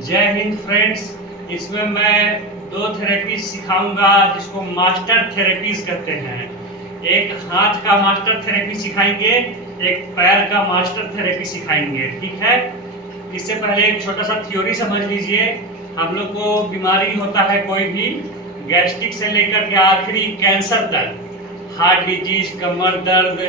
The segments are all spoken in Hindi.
जय हिंद फ्रेंड्स। इसमें मैं दो थेरेपीज सिखाऊंगा जिसको मास्टर थेरेपीज कहते हैं। एक हाथ का मास्टर थेरेपी सिखाएंगे, एक पैर का मास्टर थेरेपी सिखाएंगे। ठीक है। इससे पहले एक छोटा सा थ्योरी समझ लीजिए। हम लोग को बीमारी होता है कोई भी, गैस्ट्रिक से लेकर के आखिरी कैंसर तक, हार्ट डिजीज, कमर दर्द,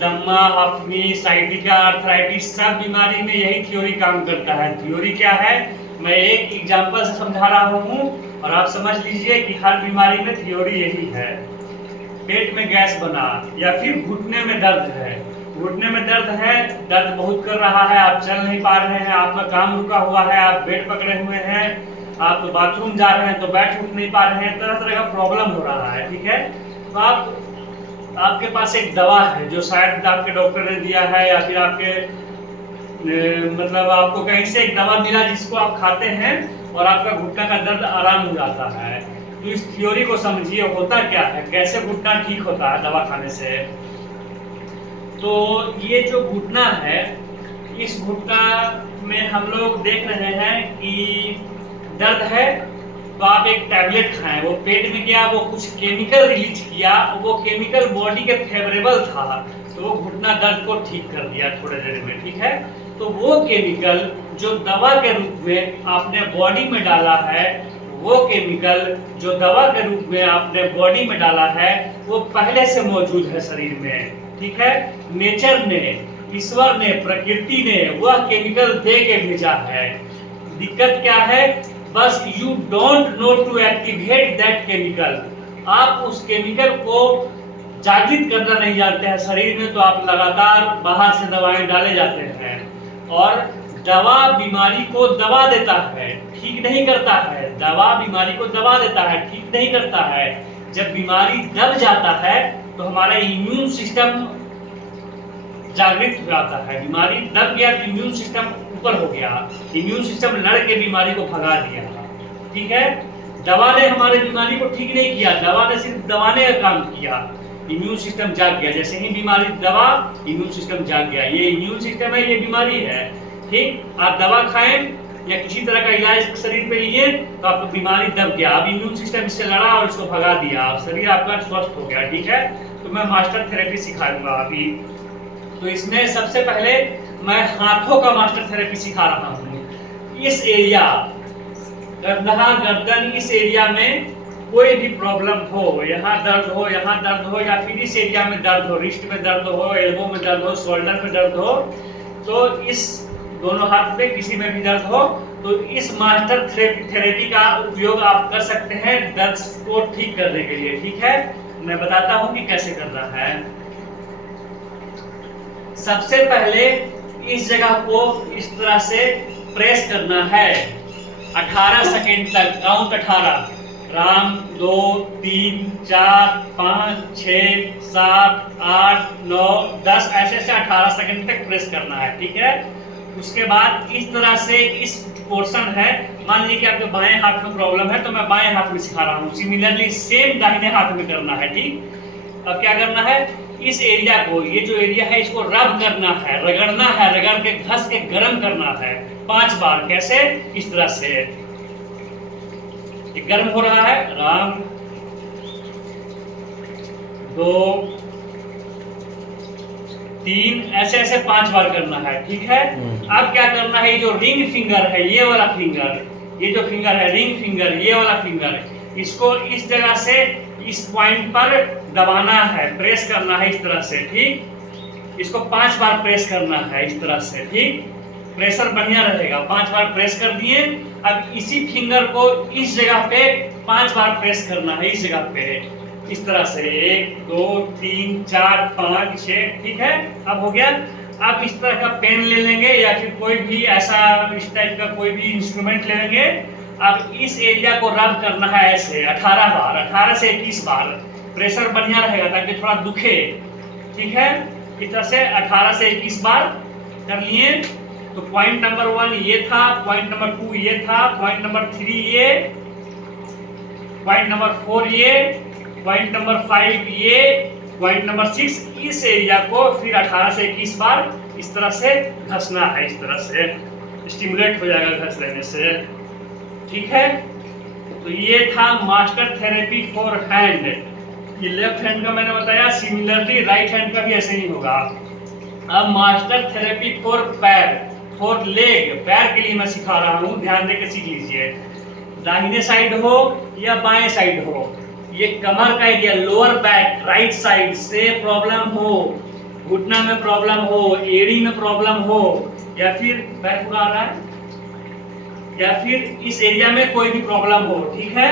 दमा, हफ्नी, साइटिका, आर्थराइटिस, सब बीमारी में यही थ्योरी काम करता है। थ्योरी क्या है, मैं एक एग्जांपल से समझा रहा हूँ और आप समझ लीजिए कि हर बीमारी में थ्योरी यही है। पेट में गैस बना या फिर घुटने में दर्द है, घुटने में दर्द है, दर्द बहुत कर रहा है, आप चल नहीं पा रहे हैं, आपका काम रुका हुआ है, आप बेड पकड़े हुए हैं, आप बाथरूम जा रहे हैं तो बैठ उठ नहीं पा रहे हैं, तरह तरह का प्रॉब्लम हो रहा है। ठीक है। तो आपके पास एक दवा है जो शायद आपके डॉक्टर ने दिया है या फिर आपके मतलब आपको कहीं से एक दवा मिला जिसको आप खाते हैं और आपका घुटना का दर्द आराम हो जाता है। तो इस थ्योरी को समझिए, होता क्या है, कैसे घुटना ठीक होता है दवा खाने से। तो ये जो घुटना है, इस घुटना में हम लोग देख रहे हैं कि दर्द है तो आप एक टैबलेट खाएं, वो पेट में गया, वो कुछ केमिकल रिलीज किया, वो केमिकल बॉडी के फेवरेबल था तो वो घुटना दर्द को ठीक कर दिया थोड़ी देर में। ठीक है। तो वो केमिकल जो दवा के रूप में आपने बॉडी में डाला है, वो केमिकल जो दवा के रूप में आपने बॉडी में डाला है, वो पहले से मौजूद है शरीर में। ठीक है। नेचर ने, ईश्वर ने, प्रकृति ने वह केमिकल दे के भेजा है। दिक्कत क्या है, बस you don't know to activate that chemical. आप उस केमिकल को जागृत करना नहीं जानते हैं शरीर में, तो आप लगातार बाहर से दवाएं डाले जाते हैं और दवा बीमारी को दवा देता है, ठीक नहीं करता है। दवा बीमारी को दवा देता है, ठीक नहीं करता है। जब बीमारी दब जाता है तो हमारा इम्यून सिस्टम जागृत हो जाता है। बीमारी दब गया तो इम्यून सिस्टम ऊपर हो गया, इम्यून सिस्टम लड़ के बीमारी को भगा दिया। ठीक है। दवा ने हमारे बीमारी को ठीक नहीं किया, दवा ने सिर्फ दबाने का काम किया, इम्यून सिस्टम जाग गया। जैसे ही बीमारी दवा, इम्यून सिस्टम जाग गया। ये इम्यून सिस्टम है, ये बीमारी है। ठीक। आप दवा खाएं या किसी तरह का इलाज शरीर पे लिए तो आपको बीमारी दब गया, अब इम्यून सिस्टम इससे लड़ा और इसको भगा दिया, शरीर आपका स्वस्थ हो गया। ठीक है। तो मैं मास्टर थेरेपी सिखाऊंगा अभी। तो इसमें सबसे पहले मैं हाथों का मास्टर थेरेपी सिखा रहा हूँ। इस एरिया, कंधा, गर्दन, इस एरिया में कोई भी प्रॉब्लम हो, यहाँ दर्द हो, यहाँ दर्द हो, या फिर इस एरिया में दर्द हो, रिस्ट में दर्द हो, एल्बो में दर्द हो, शोल्डर में दर्द हो, तो इस दोनों हाथ में किसी में भी दर्द हो तो इस मास्टर थेरेपी का उपयोग आप कर सकते हैं दर्द को ठीक करने के लिए। ठीक है। मैं बताता हूँ कि कैसे करना है। सबसे पहले इस जगह को इस तरह से प्रेस करना है 18 सेकेंड तक, काउंट 18। राम 2 3 4 5 6 7 8 9 10 ऐसे से 18 सेकेंड तक प्रेस करना है। ठीक है। उसके बाद इस तरह से इस पोर्शन है, मान लीजिए कि आपके बाएं हाथ में प्रॉब्लम है तो मैं बाएं हाथ में सिखा रहा हूँ, सिमिलरली सेम दाहिने हाथ में करना है। ठीक। अब क्या करना है, इस एरिया को, ये जो एरिया है इसको रब करना है, रगड़ना है, रगड़ के घस के गर्म करना है 5 बार। कैसे, इस तरह से। ये गर्म हो रहा है, राम 2 3 ऐसे ऐसे 5 बार करना है। ठीक है। अब क्या करना है, ये जो रिंग फिंगर है, ये वाला फिंगर, ये जो फिंगर है रिंग फिंगर, ये वाला फिंगर, इसको इस जगह से इस पॉइंट पर दबाना है, प्रेस करना है इस तरह से। ठीक। इसको 5 बार प्रेस करना है इस तरह से। ठीक। प्रेशर बढ़िया रहेगा। 5 बार प्रेस कर दिए। अब इसी फिंगर को इस जगह पे 5 बार प्रेस करना है, इस जगह पे इस तरह से 1 2 3 4 5 6। ठीक है। अब हो गया। आप इस तरह का पेन ले लेंगे या फिर कोई भी ऐसा इस टाइप का कोई भी इंस्ट्रूमेंट ले लेंगे। अब इस एरिया को रब करना है ऐसे 18 बार, 18 से 21 बार। प्रेशर बढ़िया रहेगा ताकि थोड़ा दुखे। ठीक है। इस तरह से 18 से 21 बार कर लिए। तो पॉइंट नंबर 1 ये था, पॉइंट नंबर 2 ये था, पॉइंट नंबर 3 ये, पॉइंट नंबर 4 ये, पॉइंट नंबर 5 ये, पॉइंट नंबर 6। इस एरिया को फिर 18 से 21 बार इस तरह से घसना है, इस तरह से। स्टिमुलेट हो जाएगा घस रहने से। ठीक है, तो ये था मास्टर थेरेपी फॉर हैंड। ये लेफ्ट हैंड का मैंने बताया, सिमिलरली राइट हैंड का भी ऐसे ही होगा। अब मास्टर थेरेपी फॉर पैर, फॉर लेग, पैर के लिए मैं सिखा रहा हूँ, ध्यान देकर सीख लीजिए। दाहिने साइड हो या बाएं साइड हो, ये कमर का area, lower back right side से प्रॉब्लम हो, घुटना में प्रॉब्लम हो, एड़ी में प्रॉब्लम हो, या फिर पैर फुला रहा है, या फिर इस एरिया में कोई भी प्रॉब्लम हो, ठीक है,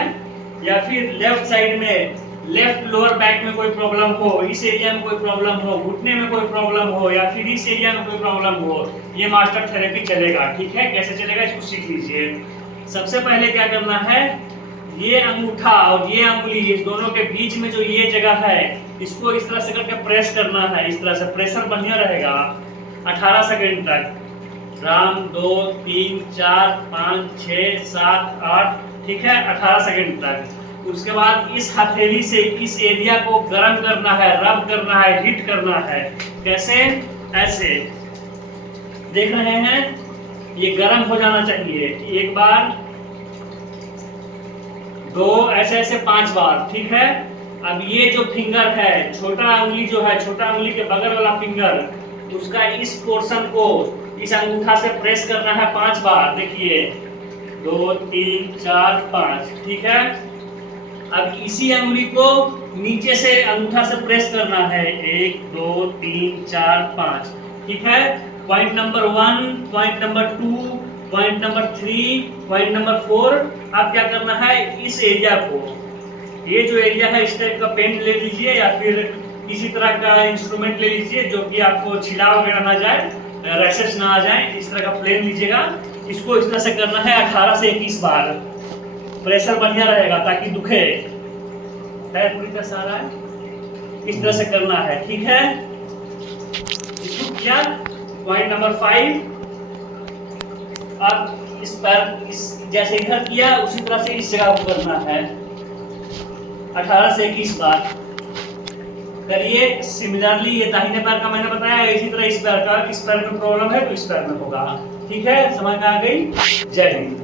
या फिर लेफ्ट साइड में, लेफ्ट लोअर बैक में कोई प्रॉब्लम हो, इस एरिया में कोई प्रॉब्लम हो, घुटने में कोई प्रॉब्लम हो, या फिर इस एरिया में कोई प्रॉब्लम हो, ये मास्टर थेरेपी चलेगा। ठीक है, कैसे चलेगा इसको सीख लीजिए। सबसे पहले क्या करना है, ये अंगूठा और ये अंगुली, इस दोनों के बीच में जो ये जगह है, इसको इस तरह से करके प्रेस करना है। इस तरह से प्रेशर बढ़िया रहेगा 18 सेकेंड तक। राम 2 3 4 5 6 7 8, ठीक है, 18 सेकेंड तक। उसके बाद इस हथेली से इस एरिया को गर्म करना है, रब करना है, हिट करना है। कैसे? ऐसे देख रहे हैं, ये गर्म हो जाना चाहिए। एक बार, दो, ऐसे ऐसे 5 बार। ठीक है, अब ये जो फिंगर है, छोटा उंगली जो है, छोटा उंगली के बगल वाला फिंगर, उसका इस पोर्शन को इस अंगूठा से प्रेस करना है 5 बार। देखिए 2 3 4 5, ठीक है। अब इसी अंगुली को नीचे से अंगूठा से प्रेस करना है, 1 2 3 4 5, ठीक है। Point number 1, point number 2, point number 3, point number 4। अब क्या करना है, इस एरिया को, ये जो एरिया है, इस टाइप का पेन ले लीजिए या फिर किसी तरह का इंस्ट्रूमेंट ले लीजिए जो कि आपको छिला वगैरह ना जाए, रैशेस ना आ जाए, इस तरह का प्लेन लीजिएगा। इसको इस तरह से करना है 18 से 21 बार। प्रेशर बढ़िया रहेगा ताकि दुखे, पूरी तरह से आ रहा है, इस तरह से करना है। ठीक है, इसको किया। पॉइंट नंबर 5, अब इस पर इस जैसे इधर किया उसी तरह से इस जगह को करना है 18 से 21 बार करिए। सिमिलरली ये दाहिने पैर का मैंने बताया, इसी तरह इस पैर का, इस पैर में प्रॉब्लम है तो इस पैर में होगा। ठीक है, समझ में आ गई? जय हिंद।